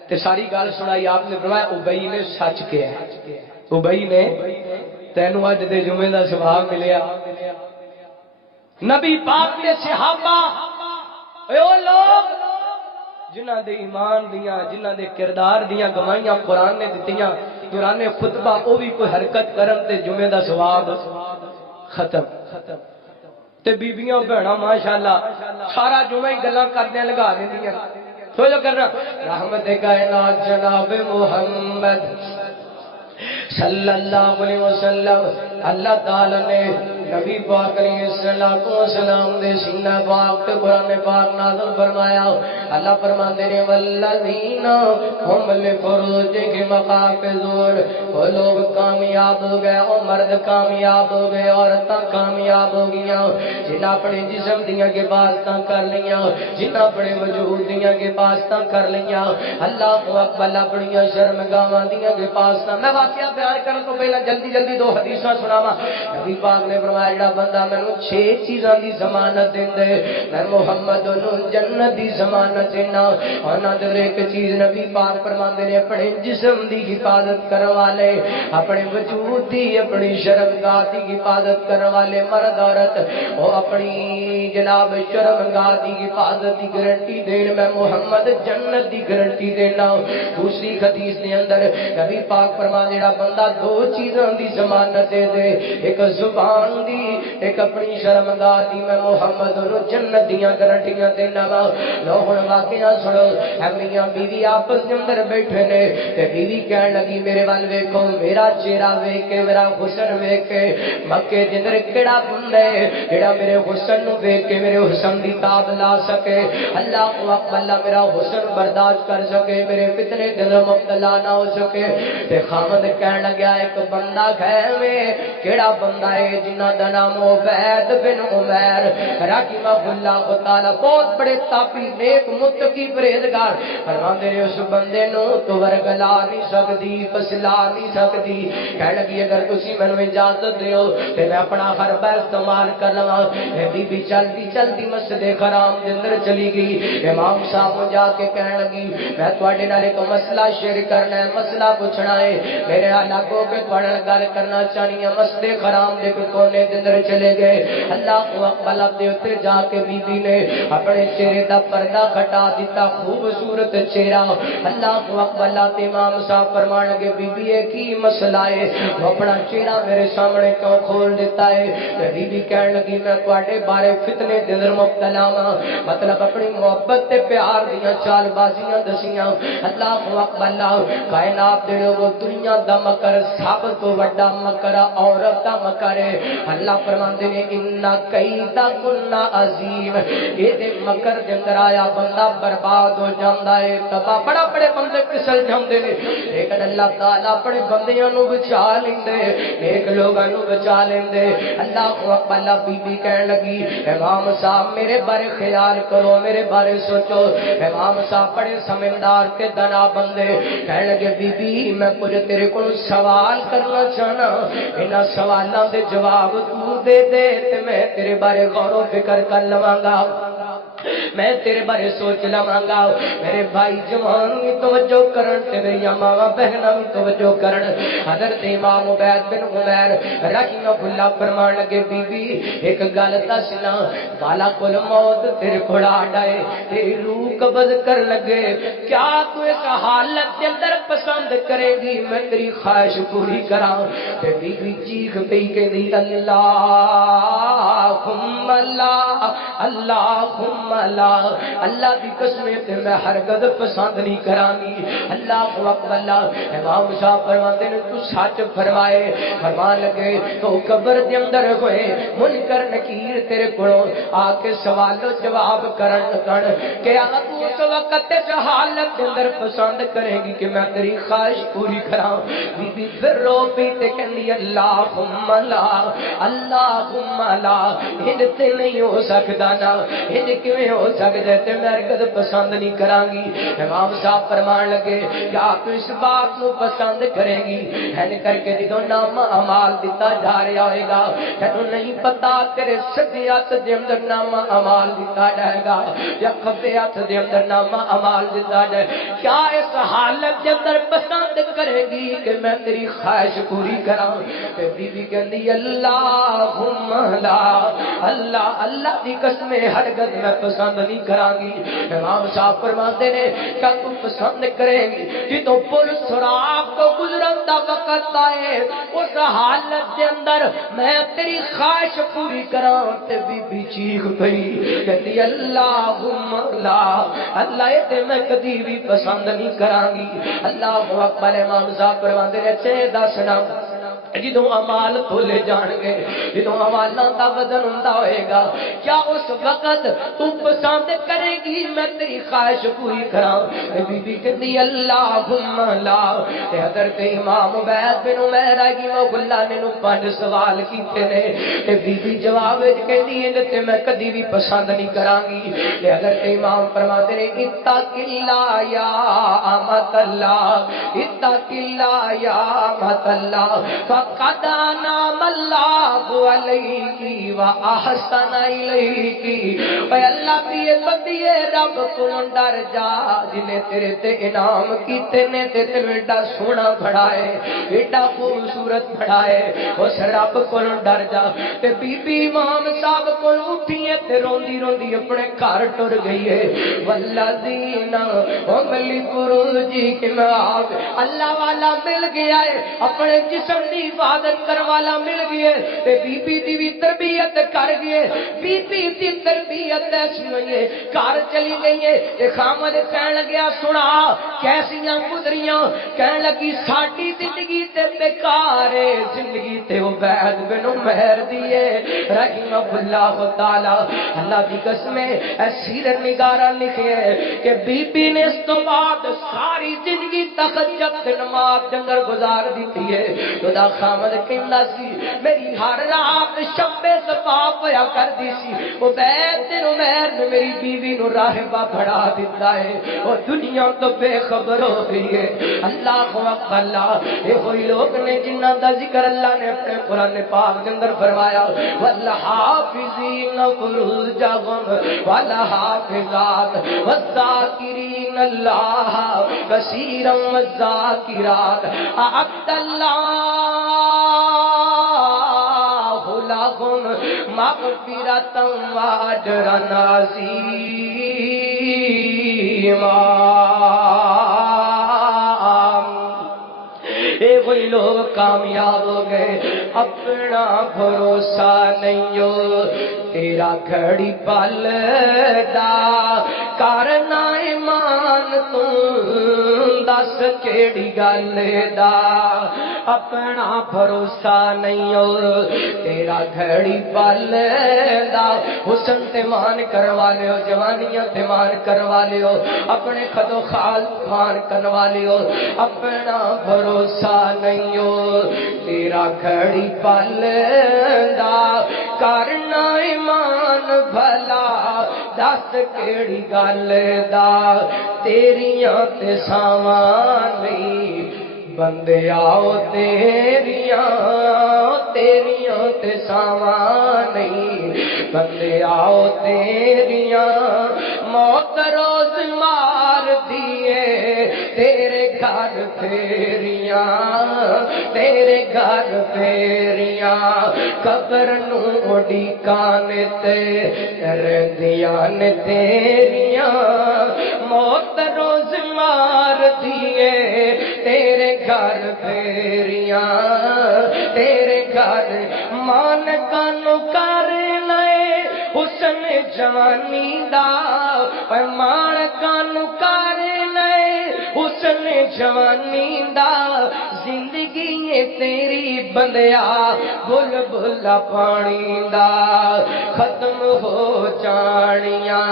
تے ساری گل سنائی، آپ نے فرمایا ابی نے سچ کہا، ابی نے تینوں اج دے جمعے دا ثواب ملیا۔ نبی پاک نے صحابہ او لوگ جنہاں دے ایمان دیاں، جنہاں دے کردار دیاں گواہیاں قرآن نے دتیاں، دوران خطبہ او بھی کوئی حرکت کرن تے جمعے دا ثواب ختم۔ تے بیبیاں بہناں ماشاءاللہ سارا جمعہ ہی گلاں کردیاں لگا دیندیاں، سوچو کرنا رحمت کائنات جناب محمد صلی اللہ علیہ وسلم، اللہ تعالی نے نبی پاک علیہ السلام دے سینہ پاک تے قرآن پاک نازل فرمایا۔ اللہ فرماندے نے والذین هم لفروجہم حافظون، وہ لوگ کامیاب ہو گئے، وہ مرد کامیاب ہو گئے، عورتاں کامیاب ہو گئیاں جنہاں اپنے جسم دیاں حفاظتاں کر لیاں، جنہاں اپنے وجود دیاں حفاظتاں کر لیاں، اللہ اکبر اپنی شرمگاواں دیاں حفاظتاں۔ میں واقعہ بیان کرن تو پہلا جلدی جلدی دو حدیثاں سناواں۔ نبی پاک نے فرمایا جڑا بندہ مینوں 6 چیزاں دی ضمانت دیندے میں محمد نوں جنت دی ضمانت دینا۔ انہاں دے ایک چیز نبی پاک فرماندے نے اپنے جسم دی حفاظت کرن والے، اپنے وجود دی اپنی شرمگاہ دی حفاظت کرن والے مرد عورت او اپنی جناب شرمگاہ دی حفاظت دی گارنٹی دین میں محمد جنت دی گارنٹی دینا۔ دوسری حدیث دے اندر نبی پاک فرماندے جڑا بندہ 2 چیزاں دی ضمانت دے دے، ایک زبان دی ایک اپنی شرمگاہ دی، میں محمد نوں جنت دیاں گارنٹیاں دینا وا۔ لو ہن واقعہ سنو، میاں بیوی آپس دے اندر بیٹھے نے تے بیوی کہن لگی میرے وال ویکھو، میرا چہرہ ویکھ کے، میرا حسن ویکھ کے، مکے دے اندر کیڑا بندہ ہے جڑا میرے حسن نوں ویکھ کے میرے حسن دی تاب لا سکے، اللہ اکبر، اللہ میرا حسن برداشت کر سکے، میرے فتنے دل مبتلا نہ ہو سکے۔ تے خامد کہن لگا ایک بندہ ہے کیڑا بندہ ہے جنہ دا نام عبید بن عمیر رحمہ اللہ تعالی، بہت بڑے تاپی نیک متقی پرہیزگار، فرماندے نے اس بندے نوں تو ورگلا نہیں سکدی، فسلا نہیں سکدی۔ کہن لگی اگر تسی مینوں اجازت دیو تے میں اپنا حربہ استعمال کر لواں۔ بی بی چلدی چلدی مسجد حرام دے اندر چلی گئی، امام صاحب جا کے کہن لگی میں تواڈے نال ایک مسئلہ شیئر کرنا ہے، مسئلہ پوچھنا ہے، میرے نال لگو کے تواڈے نال گل کرنا چاہنی ہے۔ مسجد حرام دے کونے دے اندر چلے گئے، اللہ اکبر دے اوتے جا کے بی بی نے اپنے چہرے دا پردہ ہٹا دیتا، خوبصورت چہرہ، اللہ اکبر تے امام صاحب فرمان لگے بی بی کی مسئلہ ہے، وہ اپنا چہرہ میرے سامنے کیوں کھول دیتا ہے؟ بی بی کہنے لگی میں تواڈے بارے فتنے دے اندر مبتلا ہاں، مطلب اپنی محبت تے پیار دیاں چال بازیاں دسیاں۔ اللہ اکبر، کائنات دے لوگوں دنیا دا مکر سب تو بڑا مکر عورت دا مکر ہے۔ اللہ فرماندے نے ان کیدا کنا عظیم، اے دے مکر دے اندر آیا بندہ برباد ہو جاندا ہے، تباہ بڑا بڑے بندے پھسل جاندے نے، لیکن اللہ تعالی اپنے بندیاں نو بچا لیندے، نیک لوگاں نو بچا لیندے۔ اللہ اکبر، بی بی کہن لگی امام صاحب میرے بارے خیال کرو، میرے بارے سوچو۔ امام صاحب بڑے سمجھدار تے دانا بندے، کہنے لگے بی بی میں کچھ تیرے کو سوال کرنا چاہنا، انہاں سوالاں دے جواب تو دے دے تے میں تیرے بارے غور و فکر کر لواں گا، میں تیرے بارے سوچ لواں گا۔ میرے بھائی جوان بھی توجہ کرن تے میری ماواں بہناں بھی توجہ کرن۔ حضرت امام عبید بن عمیر رحمہ اللہ فرمان لگے بی بی ایک گل دسنا، بالا کول موت تیرے کول آ جائے، تیری روح قبض کر لگے، کیا تو اس حالت کے اندر پسند کرے گی میں تیری خواہش پوری کراں؟ تے بی بی چیخ پئی کہندی اللہم لا، اللہم لا، اللہ دی قسم تے میں ہرگز پسند نہیں کرانی۔ اللہ اکبر، امام صاحب فرماتے ہیں تو سچ فرمائے، فرمان لگے تو قبر دے اندر ہوئے منکر نکیر تیرے کولوں آ کے سوال و جواب کرن کہ تو اس وقت اس حالت دے اندر پسند کرے گی کہ میں تیری خواہش پوری کراں؟ بی بی پھر رو پئی تے کہندی اللہم لا، اللہم لا، ہن تے نہیں ہو سکدا نا، ہن کیویں ہو سکدا تے میں ہرگز پسند نہیں کراں گی۔ امام صاحب فرمان لگے کیا تو اس بات نو پسند کرے گی؟ ہن کر کے جدوں نام اعمال دتا جا رہا ہوئے گا، تینوں نہیں پتا تیرے سجے ہاتھ دے اندر نام اعمال دتا جائے گا یا کھبے ہاتھ دے اندر نام اعمال دتا جائے، کیا اس حالت دے اندر پسند کرے گی کہ میں تیری خواہش پوری کراں؟ تے بی بی کہندی اللہم لا، اللہ اللہ دی قسم ہرگز میں پسند نہیں کراں گی۔ امام صاحب فرماتے نے کیا تو پسند کرے گی جدوں پل سراغ کو گزرن دا وقت آئے اس حالت دے اندر میں تیری خواہش پوری کراں؟ تے بی بی چیخ پئی کہندی اللہم لا، اللہ یہ تے میں کدی بھی پسند نہیں کراں گی۔ اللہ اکبر، امام صاحب فرماتے نے تے دسنا جدوں اعمال تولے جان گے، جدوں اعمالاں دا وزن ہوندا ہوئے گا، کیا اس وقت تو پسند کرے گی میں تیری خواہش پوری کراں؟ بی بی کہندی اللہم لا۔ تے حضرت امام عبید بن عمیر رحمہ اللہ نے 5 سوال کیتے نے، تے بی بی جواب وچ کہندی ہے تے میں کدی بھی پسند نہیں کراں گی۔ تے حضرت امام فرماتے نے اتق اللہ یا امت اللہ، اتق اللہ یا امت اللہ، فقد انعم اللہ علیکی و احسن الیکی۔ اے اللہ دی بندیے رب کو ڈر جا جنے تیرے تے انعام کیتے نے تے تینوں ایڈا سونا بڑھائے، ایڈا خوبصورت بڑھائے، اس رب کو ڈر جا۔ تے بی بی امام صاحب کو اٹھی ہے تے روندی روندی اپنے گھر ٹر گئی ہے۔ والذین هم لفروجہم، اللہ والا مل گیا ہے، اپنے جسم دی حفاظت کر والا مل گیا ہے، تے بی بی دی بھی تربیت کر گئے، بی بی دی تربیت ایسی ہوئی ہے، گھر چلی گئی ہے۔ تے خامد کہن لگیا سنا کیسیاں گزریاں؟ کہن لگی ساڈی زندگی تے بیکار ہے، زندگی تے عبید بن عمیر دی ہے رحمہ اللہ تعالی۔ اللہ دی قسم ہے سیرت نگارہ لکھے کہ بی بی نے اس تو بعد ساری زندگی تہجد تے نماز کے اندر گزار دیتی ہے۔ خدا خامد کہندا سی میری ہر رات شب صفاف ہویا کردی سی، عبید بن عمیر نے میری بیوی نو راہبہ بڑھا دیتا ہے، اور دنیا تو بے خبر ہو گئی ہے۔ اللہ اکبر، اللہ یہ وہی لوگ نے جنہاں دا ذکر اللہ نے اپنے قرآن پاک کے اندر فرمایا والحافظین فروجہم والحافظات والذاکرین اللہ کثیرا والذاکرات اعد اللہ لهم مغفرة وأجرا عظيما۔ اے وہی لوگ کامیاب ہو گئے اپنا بھروسہ نہیں ہو تیرا گھڑی پل دا کرنا ایمان تو دس کیڑی گل دا اپنا بھروسہ نہیں ہو تیرا گھڑی پل دا حسن تے مان کروا لیو جوانیاں تے مان کروا لیو اپنے خدو خال مان کروا لیو اپنا بھروسہ نہیں ہو تیرا گھڑی پل دا کرنا ایمان بھلا دس کیڑی گل دا تیریاں تے ساواں نہیں بندے آؤ تیریاں تے ساواں نہیں بندے آؤ تیریاں موت روز مار دیے تیرے گھر پھیریاں قبر نو اڈیکان تے رہندیاں نے تیریاں موت روز مار دیے تیرے گھر پھیریاں تیرے گھر مان کانو کر لے حسن جوانی دا مان کانو کر لے حسن جوانی دا زندگی تیری بندیا بل بلا پانی دا ختم ہو جانیاں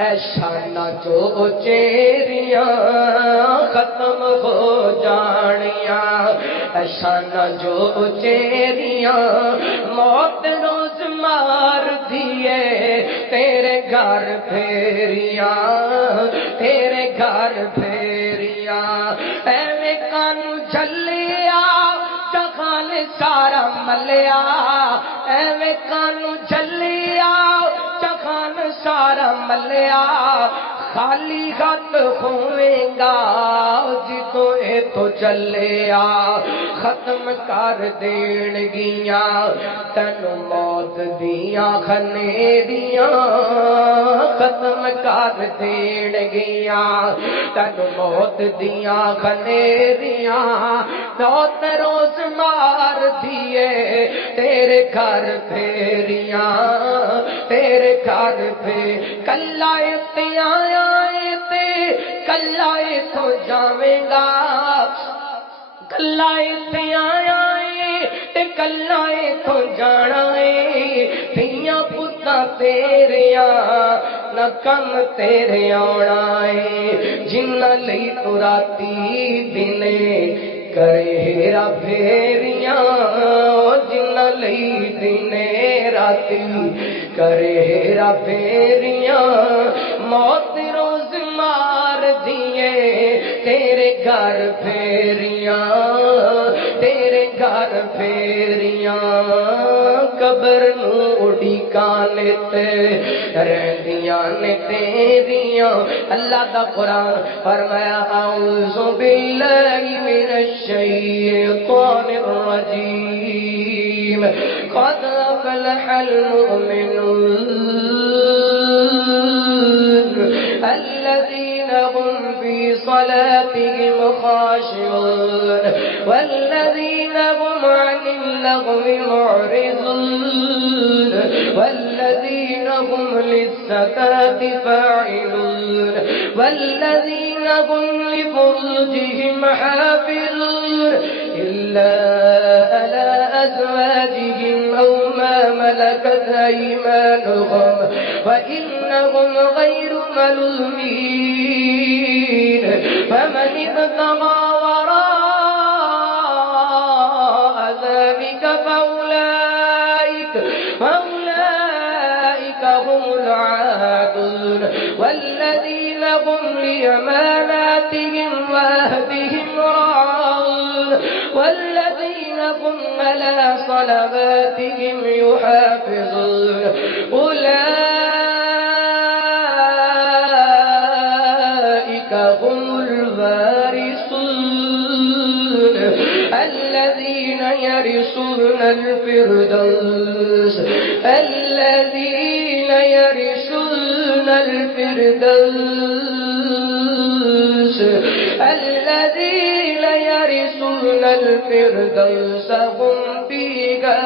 ایسا نہ جو چیریاں ختم ہو جانیاں ایسا نہ جو چیریاں موت روز مار دیے تیرے گھر پھیریاں ایویں کانو جھلیا جہان سارا ملیا ایویں کانو جھلیا جہان سارا ملیا خالی ہاتھ ہوئے گا جدو اے تو چلیا ختم کر دین گیاں تینو موت دیاں خنیریاں ختم کر دین گیاں تینو موت دیاں خنیریاں موت روز مار دیے تیرے گھر پھیریاں کلا کلا تو جاویں گا کلا آیا تے کلا تو جانا ہے تھیاں پتاں تیریاں نہ کم تیرے آنا ہے جنہ لئی تو راتی دنے کرے ہیرا پھیریاں جنہ لئی دنے راتی کرے ہیرا پھیریاں موت روز مار دیے تیرے گھر پھیریاں قبر نو اڈیکان تے رہندیاں نے تیریاں اللہ دا قرآن فرمایا اعوذ باللہ من الشیطان الرجیم قد افلح المؤمنون الذين هم في صلاتهم خاشعون والذين هم عن اللغو معرضون والذين هم للزكاة فاعلون والذين هم لفروجهم حافظون إلا على أزواجهم أو ما ملكت أيمانهم فإنهم غير ملومين فمن ابتغى وراء ذلك فأولئك هم العادون والذين هم لأماناتهم وعهدهم راعون والذين هم على صلواتهم يحافظون أولئك هم الوارثون الذين يرثون الفردوس الذين يرثون الفردوس الفردوس هم فيها